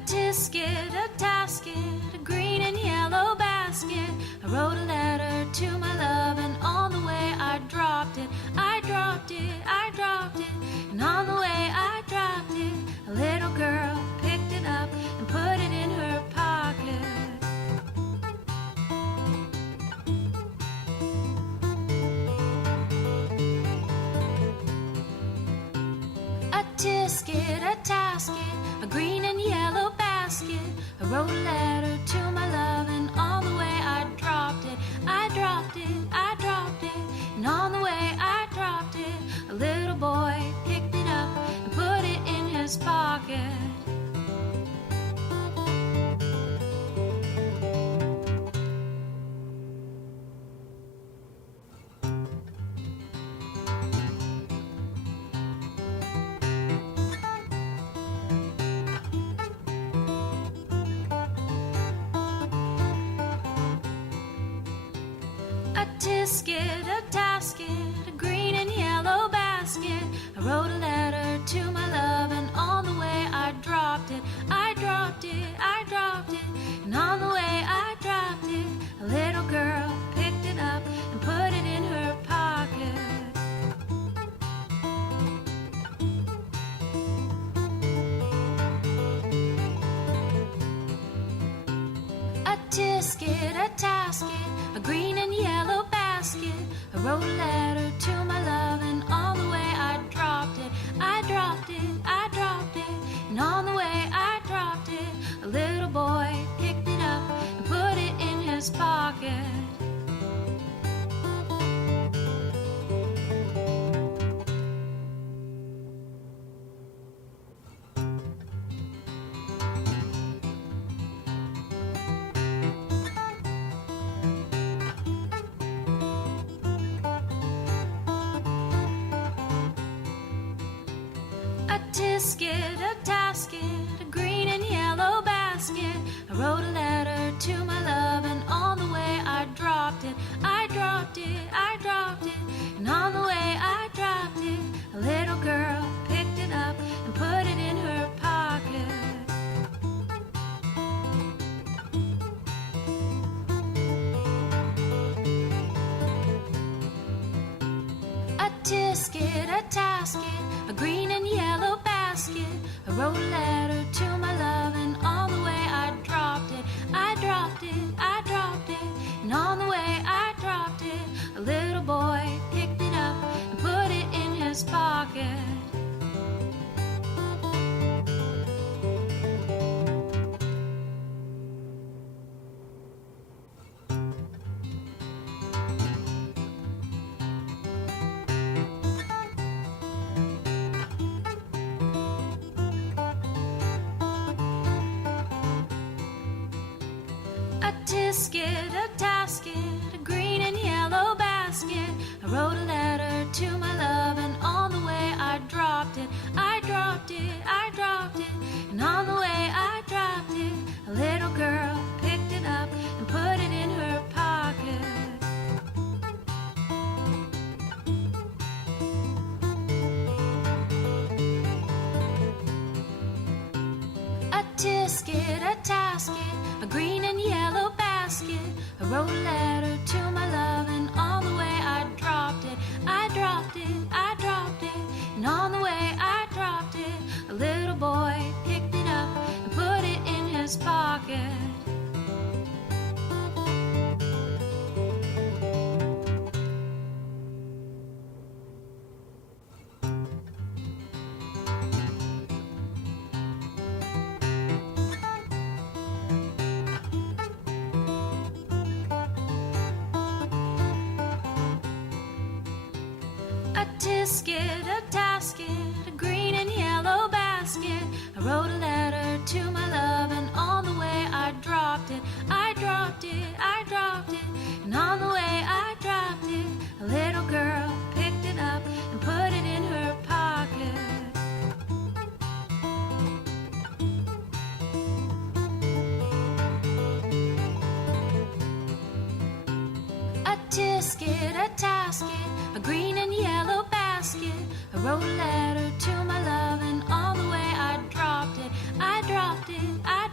tisket, a tasket, a green and yellow basket. I wrote a letter to my love, and on the way I dropped it. I dropped it, I dropped it, and on the way I dropped it, a little girl picked it up and put it in her pocket. A tisket, a tasket, a green and yellow basket. I wrote a letter to my love, and on the way I dropped it. I dropped it, I dropped it, and on the way I dropped it, a little boy picked it up and put it in his pocket. A tisket, a tasket, a green and yellow basket. I wrote a letter to my love, and on the way I dropped it. I dropped it, I dropped it, and on the way I dropped it, a little girl picked it up and put it in her pocket. A tisket, a tasket, a green and yellow basket. I wrote a letter to my love, and on the way I dropped it. I dropped it, I dropped it, and on the way I dropped it, a little boy picked it up and put it in his pocket. A tisket, a tasket, a green and yellow basket. I wrote a letter to my love, and on the way I dropped it. I dropped it, I dropped it, and on the way I dropped it, a little girl picked it up and put it in her pocket. A tisket, a tasket, a green and yellow basket. I wrote a letter to my love, and on the way I dropped it. I dropped it, I dropped it, and on the way I dropped it, a little boy picked it up and put it in his pocket. A tisket, a tasket, a green and yellow basket. I wrote a letter to my love, and on the way I dropped it. I dropped it, I dropped it, and on the way I dropped it, a little girl picked it up and put it in her pocket. A tisket, a tasket, a green and yellow basket. I wrote a letter to my love, and on the way I dropped it. I dropped it, I dropped it, and on the way I dropped it, a little boy picked it up and put it in his pocket. A tisket, a tasket, a green and yellow basket. I wrote a letter to my love, and on the way I dropped it. I dropped it, I dropped it, and on the way I dropped it, a little girl picked it up and put it in her pocket. A tisket, a tasket, a green and yellow basket. I wrote a letter to my love, and on the way I dropped it. I dropped it, I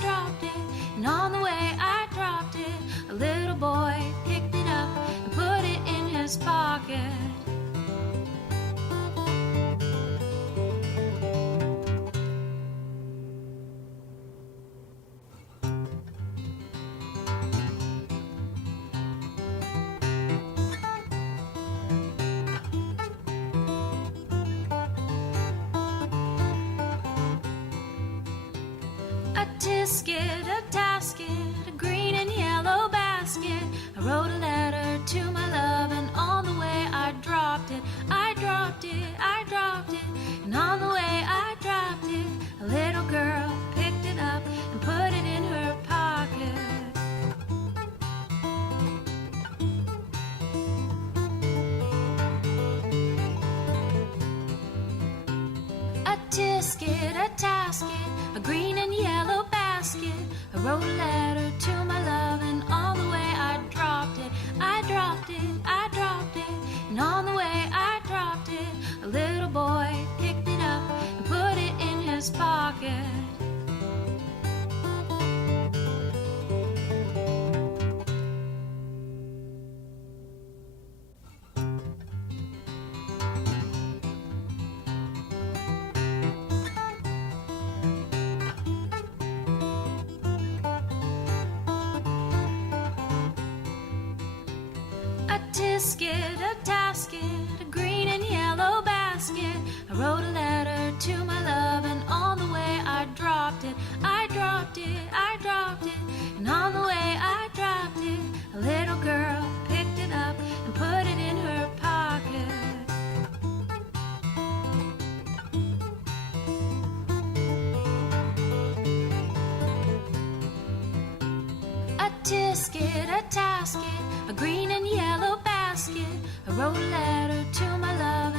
A tisket, a tasket, a green and yellow basket. I wrote a letter to my love, and on the way I dropped it. I dropped it, I dropped it, and on the way I dropped it. A little girl picked it up and put it in her pocket. A tisket, a tasket, a green and yellow basket. I wrote a letter to my love, and on the way I dropped it. I dropped it, I dropped it, and on the way I dropped it. A little boy picked it up and put it in his pocket. A tisket, a tasket, a green and yellow basket. I wrote a letter to my love, and on the way I dropped it. I dropped it, I dropped it, and on the way I dropped it. A little girl picked it up and put it in her pocket. A tisket, a tasket, a green and yellow basket. I wrote a letter to my love,